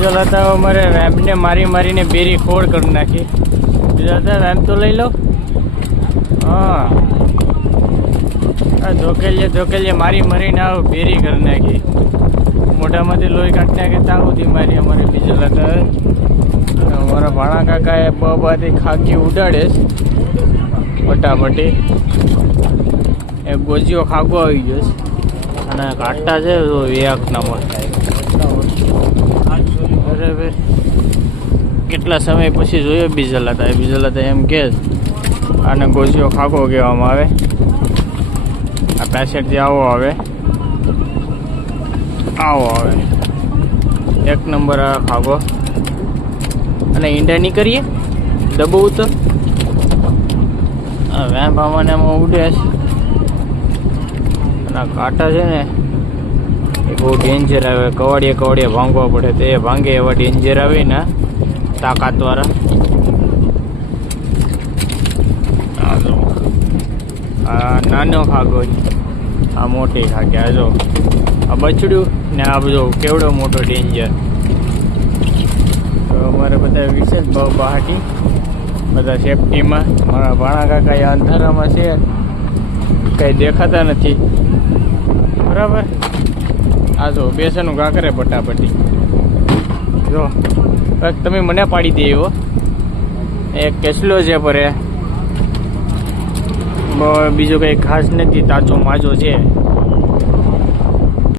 બીજો હતા અમારે વેમ્પને મારીને બેરી ખોડ કરી નાખી. બીજો હતા વેમ્પ તો લઈ લો. હા જોકેલીએ મારીને આવું બેરી કરી નાખી. મોઢામાંથી લોહી કાઢી નાખે ત્યાં સુધી મારી અમારે બીજો હતા. અમારા ભાણા કાકાએ બાથી ખાકી ઉડાડે ફટાફટી. એક ગોજીઓ ખાગો આવી ગયો છે અને કાંટા છે તો એક નંબર થાય. બરાબર કેટલા સમય પછી જોયો બીજલ હતા એમ કે આને ગોજીઓ ખાગો કહેવામાં આવે. આ પેસેટથી આવો આવે એક નંબર આ ખાગો. અને ઈંડા નહીં કરીએ દબાવું તો વેમ્પ આમાં એમાં ઉડે છે. અને કાંટા છે ને એ બહુ ડેન્જર આવે. કવાડીએ ભાંગવા પડે તો એ ભાંગે એવા ડેન્જર આવે ને તાકાતવાળા. આ નાનો ખાગો આ મોટી ખાગે. આ જો આ બછડું ને આ બધો કેવડો મોટો ડેન્જર. તો અમારે બધા વિશેષ બહાટી બધા સેફટીમાં. મારા ભાણા કાકા એ અંધારામાં છે કંઈ દેખાતા નથી. બરાબર આ જો બેસનનું કાંકરે પટાપટી. જો તમે મને પાડી દે એવો એક કેસલો છે પર બીજો કંઈ ખાસ નથી. તાજો માજો છે.